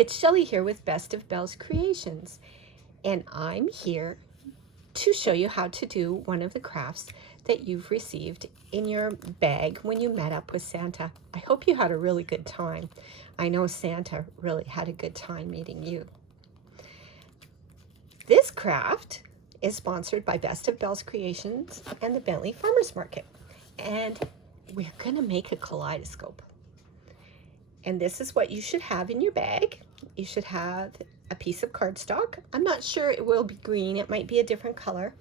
it's Shelley here with Best of Belle's Creations, and I'm here to show you how to do one of the crafts that you've received in your bag when you met up with Santa. I hope you had a really good time. I know Santa really had a good time meeting you. This craft is sponsored by Best of Belle's Creations and the Bentley Farmers Market, and we're gonna make a kaleidoscope. And this is what you should have in your bag. You should have a piece of cardstock. I'm not sure it will be green. It might be a different color.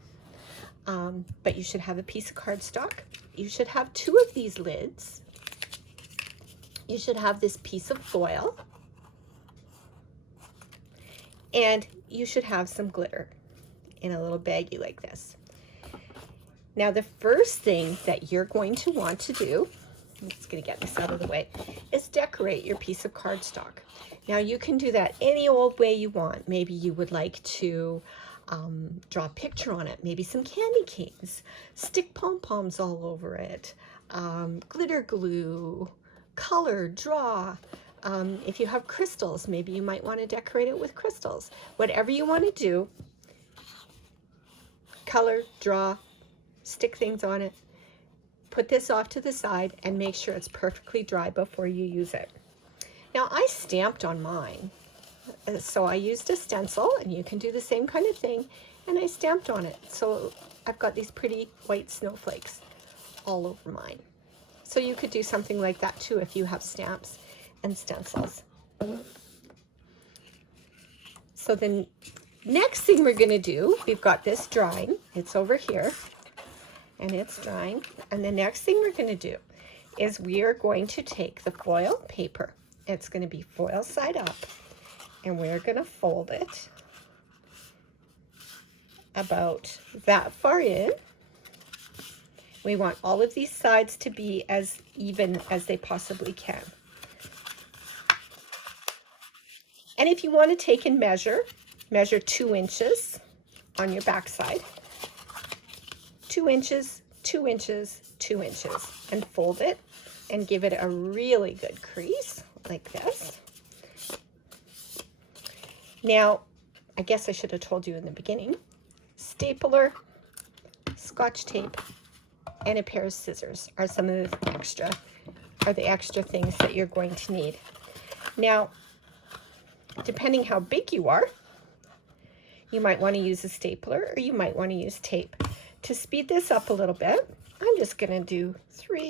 But you should have a piece of cardstock. You should have 2 of these lids. You should have this piece of foil. And you should have some glitter in a little baggie like this. Now, the first thing that you're going to want to do, I'm just going to get this out of the way, is decorate your piece of cardstock. Now you can do that any old way you want. Maybe you would like to draw a picture on it, maybe some candy canes, stick pom-poms all over it, glitter glue, color, draw. If you have crystals, maybe you might want to decorate it with crystals. Whatever you want to do, color, draw, stick things on it. Put this off to the side and make sure it's perfectly dry before you use it. Now, I stamped on mine, so I used a stencil, and you can do the same kind of thing, and I stamped on it. So I've got these pretty white snowflakes all over mine. So you could do something like that too if you have stamps and stencils. So the next thing we're going to do, we've got this drying. It's over here. And it's drying. And the next thing we're going to do is we are going to take the foil paper. It's going to be foil side up, and we're going to fold it about that far in. We want all of these sides to be as even as they possibly can. And if you want to take and measure 2 inches on your back side. 2 inches, 2 inches, 2 inches, and fold it and give it a really good crease like this. Now, I guess I should have told you in the beginning, stapler, Scotch tape, and a pair of scissors are some of the extra things that you're going to need. Now, depending how big you are, you might want to use a stapler or you might want to use tape. To speed this up a little bit, I'm just going to do 3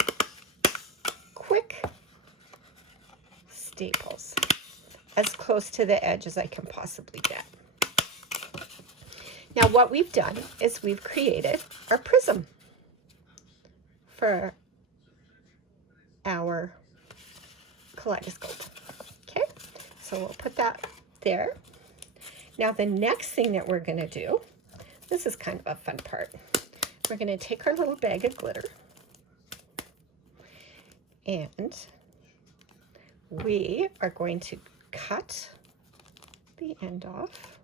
quick staples as close to the edge as I can possibly get. Now what we've done is we've created our prism for our kaleidoscope. Okay, so we'll put that there. Now the next thing that we're going to do, this is kind of a fun part. We're going to take our little bag of glitter and we are going to cut the end off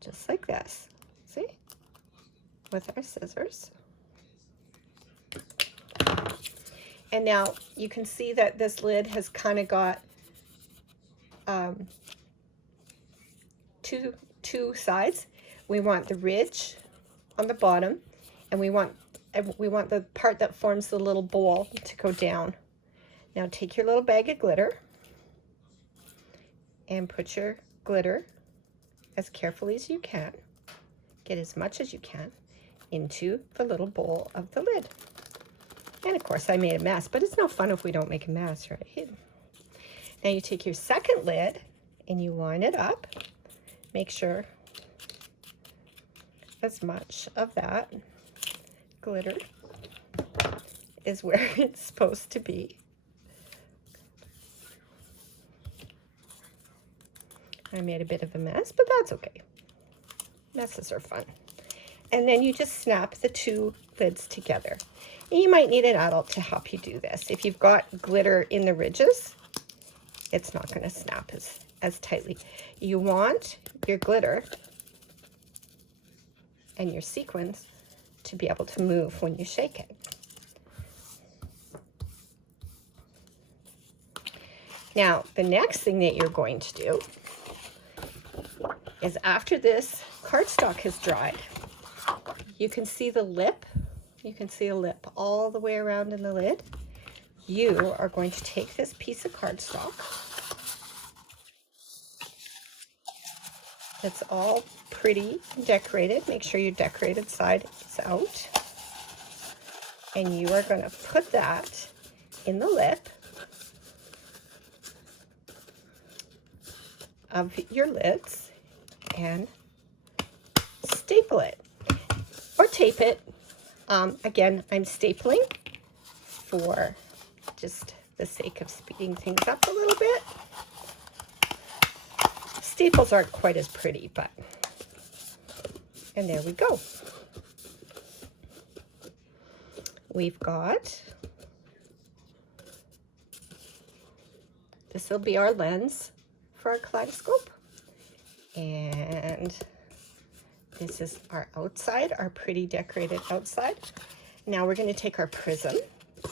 just like this, see, with our scissors. And now you can see that this lid has kind of got two sides. We want the ridge on the bottom, and we want the part that forms the little bowl to go down. Now take your little bag of glitter and put your glitter as carefully as you can, get as much as you can, into the little bowl of the lid. And of course I made a mess, but it's no fun if we don't make a mess, right? Now you take your second lid and you line it up. Make sure as much of that glitter is where it's supposed to be. I made a bit of a mess, but that's okay. Messes are fun. And then you just snap the 2 lids together. And you might need an adult to help you do this. If you've got glitter in the ridges, it's not going to snap as tightly. You want your glitter and your sequins to be able to move when you shake it. Now, the next thing that you're going to do is after this cardstock has dried, you can see the lip. You can see a lip all the way around in the lid. You are going to take this piece of cardstock that's all pretty decorated. Make sure you decorated side is out. And you are going to put that in the lip of your lids and staple it or tape it. Again, I'm stapling for just the sake of speeding things up a little bit. Staples aren't quite as pretty, but, and there we go. We've got, this will be our lens for our kaleidoscope. And this is our outside, our pretty decorated outside. Now we're going to take our prism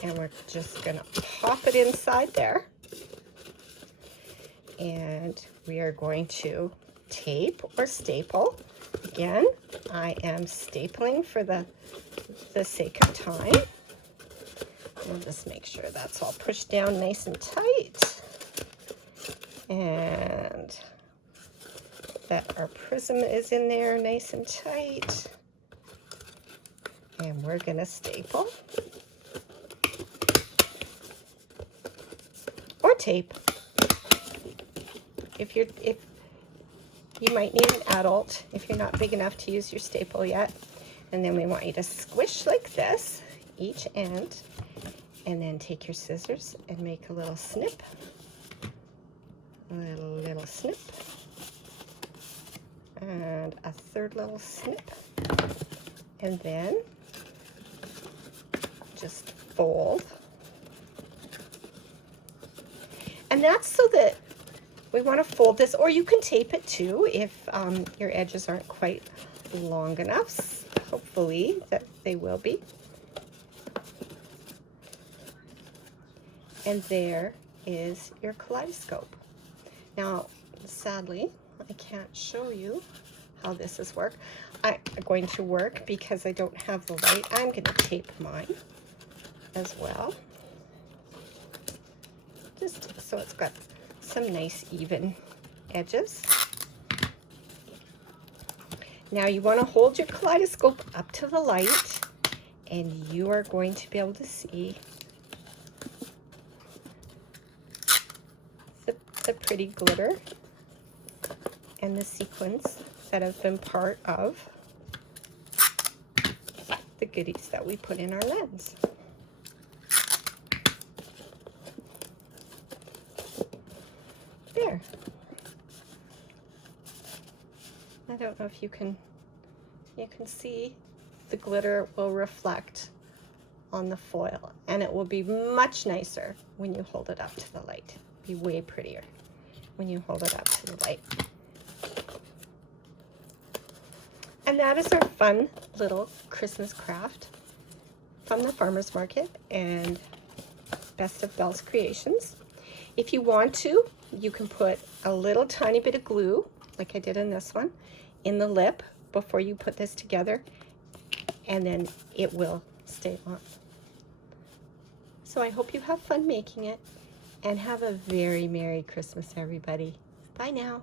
and we're just going to pop it inside there. And we are going to tape or staple. Again, I am stapling for the sake of time. We'll just make sure that's all pushed down nice and tight. And that our prism is in there nice and tight. And we're going to staple or tape. If you might need an adult if you're not big enough to use your staple yet. And then we want you to squish like this each end, and then take your scissors and make a little snip, a little snip, and a third little snip, and then just fold. And that's so that we want to fold this, or you can tape it too if your edges aren't quite long enough. Hopefully that they will be. And there is your kaleidoscope. Now, sadly, I can't show you how this is going to work because I don't have the light. I'm going to tape mine as well, just so it's got some nice even edges. Now you want to hold your kaleidoscope up to the light, and you are going to be able to see the pretty glitter and the sequins that have been part of the goodies that we put in our lens. There. I don't know if you can see the glitter will reflect on the foil, and it will be much nicer when you hold it up to the light. Be way prettier when you hold it up to the light. And that is our fun little Christmas craft from the farmer's market and Best of Belle's Creations. If you want to, you can put a little tiny bit of glue, like I did in this one, in the lip before you put this together, and then it will stay on. So I hope you have fun making it, and have a very Merry Christmas, everybody. Bye now.